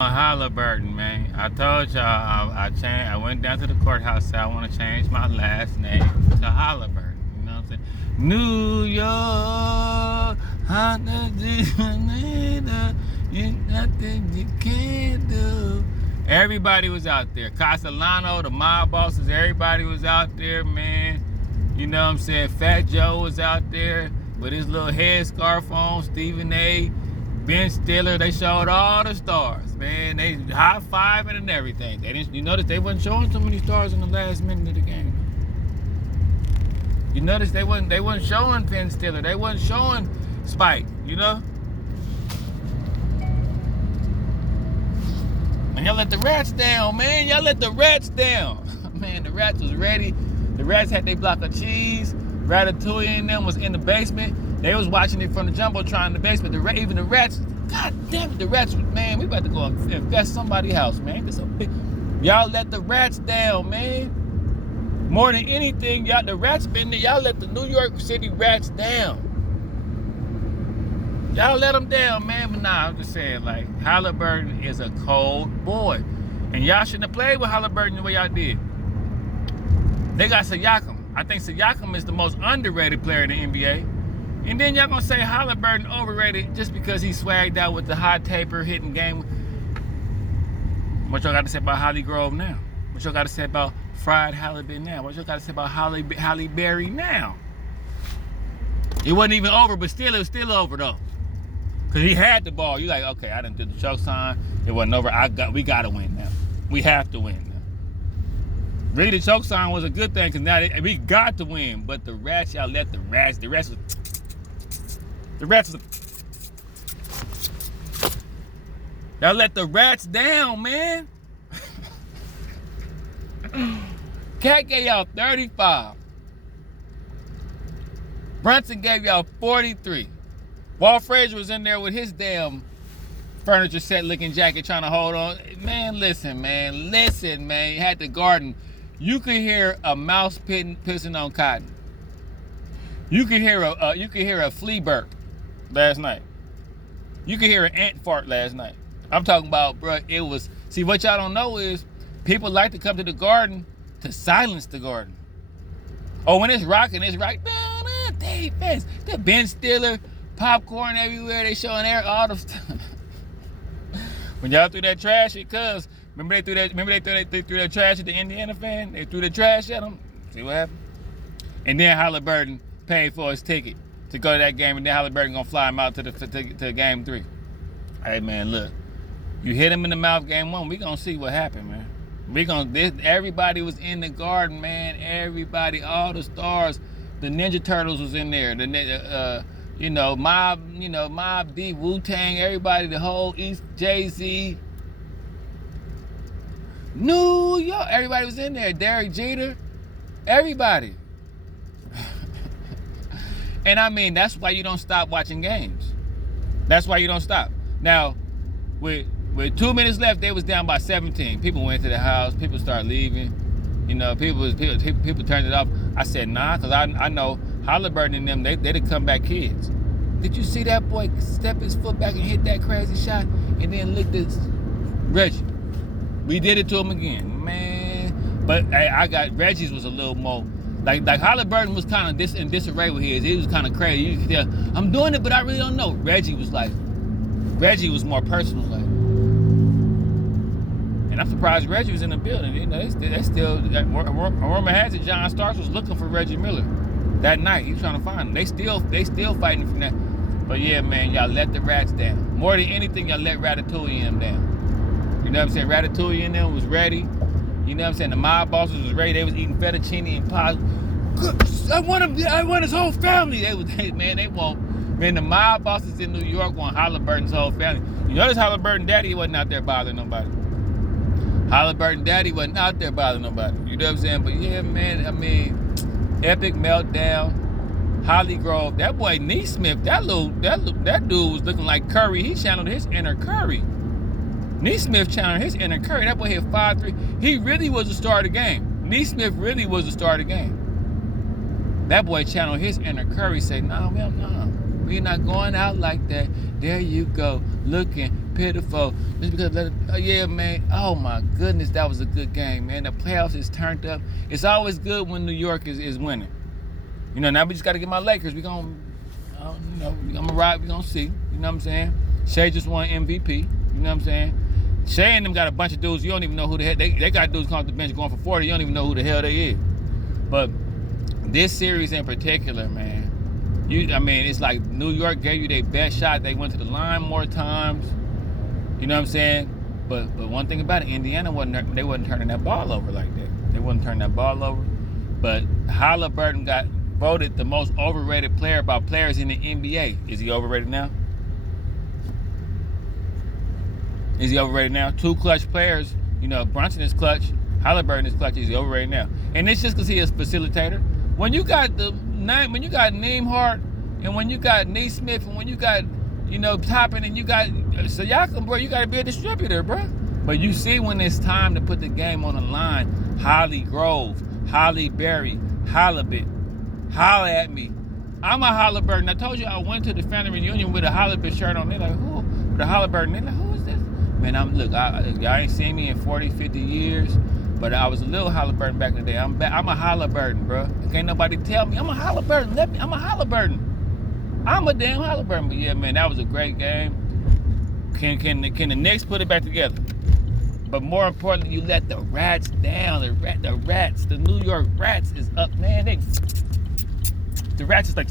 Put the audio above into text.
Halliburton, man. I told y'all I changed. I went down to the courthouse. Said I want to change my last name to Halliburton. You know what I'm saying? New York, you nothing you can't do. Everybody was out there. Castellano, the mob bosses, everybody was out there, man. You know what I'm saying? Fat Joe was out there with his little headscarf on. Stephen A. Ben Stiller, they showed all the stars, man. They high-fiving and everything. They didn't. You notice they wasn't showing so many stars in the last minute of the game. You notice they wasn't showing Ben Stiller. They wasn't showing Spike. You know. And y'all let the rats down, man. Y'all let the rats down. Man, the rats was ready. The rats had their block of cheese. Ratatouille and them was in the basement. They was watching it from the jumbotron in the basement. Even the rats, god damn it, the rats, man, we about to go infest somebody's house, man. Y'all let the rats down, man. More than anything, y'all, the rats been there. Y'all let the New York City rats down. Y'all let them down, man. But nah, I'm just saying, like, Halliburton is a cold boy. And y'all shouldn't have played with Halliburton the way y'all did. They got Siakam. I think Siakam is the most underrated player in the NBA. And then y'all gonna say Halliburton overrated just because he swagged out with the hot taper hitting game. What y'all got to say about Holly Grove now? What y'all got to say about fried halibut now? What y'all got to say about Halle Berry now? It wasn't even over, but still, it was still over though. Cause he had the ball. You like, okay, I done did the choke sign. It wasn't over. We gotta win now. We have to win now. Really, the choke sign was a good thing because now we got to win. But the rats, y'all let the rats was. Y'all let the rats down, man. Cat gave y'all 35. Brunson gave y'all 43. Walt Frazier was in there with his damn furniture set looking jacket trying to hold on. Man, listen, man. You had the garden. You could hear a mouse pissing on cotton. You could hear a flea burp last night. You could hear an ant fart last night. I'm talking about, bro, it was... See, what y'all don't know is people like to come to the garden to silence the garden. Oh, when it's rocking, it's right. Dave Fence. The Ben Stiller, popcorn everywhere. They showing all the stuff. When y'all threw that trash at Cuz, remember they threw that trash at the Indiana fan? They threw the trash at him. See what happened? And then Halliburton paid for his ticket to go to that game, and then Halliburton gonna fly him out to game 3. Hey man, look, you hit him in the mouth game 1, we gonna see what happened, man. Everybody was in the garden, man. Everybody, all the stars, the Ninja Turtles was in there. Mob Deep, Wu-Tang, everybody, the whole East, Jay-Z, New York, everybody was in there. Derek Jeter, everybody. And I mean, that's why you don't stop watching games. That's why you don't stop. Now, with 2 minutes left, they was down by 17. People went to the house. People started leaving. You know, people turned it off. I said, nah, because I know Halliburton and them, they'd come back kids. Did you see that boy step his foot back and hit that crazy shot and then lick this Reggie? We did it to him again, man. But hey, Reggie's was a little more, like Halliburton was kind of in disarray with his. He was kind of crazy. You could tell, I'm doing it, but I really don't know. Reggie was more personal, like. And I'm surprised Reggie was in the building. You know, they still, rumor has it John Starks was looking for Reggie Miller that night. He was trying to find him. They still fighting from that. But yeah, man, y'all let the rats down. More than anything, y'all let Ratatouille and them down. You know what I'm saying? Ratatouille and them was ready. You know what I'm saying? The mob bosses was ready. They was eating fettuccine and pasta. I want his whole family. Man, the mob bosses in New York want Halliburton's whole family. You notice Halliburton daddy wasn't out there bothering nobody. Halliburton daddy wasn't out there bothering nobody. You know what I'm saying? But yeah, man, I mean, epic meltdown. Holly Grove, that boy Neesmith, that dude was looking like Curry. He channeled his inner Curry. Neesmith channeled his inner Curry. That boy hit 5-3. He really was the star of the game. Neesmith really was the star of the game. That boy channeled his inner Curry. Say, nah, we're not going out like that. There you go, looking pitiful. Just because, yeah, man. Oh my goodness, that was a good game, man. The playoffs is turned up. It's always good when New York is winning. You know, now we just got to get my Lakers. We gonna, you know, I'm gonna ride. We gonna see. You know what I'm saying? Shea just won MVP. You know what I'm saying? Shea and them got a bunch of dudes. You don't even know who the hell they got. Dudes coming off the bench going for 40. You don't even know who the hell they is. But this series in particular, man. I mean, it's like New York gave you their best shot. They went to the line more times. You know what I'm saying? But one thing about it, Indiana wasn't turning that ball over like that. They wasn't turning that ball over. But Halliburton got voted the most overrated player by players in the NBA. Is he overrated now? Is he overrated now? 2 clutch players. You know, Brunson is clutch. Halliburton is clutch. Is he overrated now? And it's just because he is a facilitator. When you got Nembhard, and when you got Naismith, and when you got, you know, Toppin, and you got Siakam, bro, you got to be a distributor, bro. But you see when it's time to put the game on the line, Holly Grove, Holly Berry, Halibut, holla at me. I'm a Halliburton. I told you I went to the family reunion with a Halibut shirt on. They're like, who? With a Halliburton. They're like, who is this? Man, y'all ain't seen me in 40, 50 years. But I was a little Halliburton back in the day. I'm a Halliburton, bro. Can't nobody tell me. I'm a Halliburton. I'm a Halliburton. I'm a damn Halliburton. But yeah, man, that was a great game. Can the Knicks put it back together? But more importantly, you let the Rats down. The New York Rats is up, man. The Rats is like,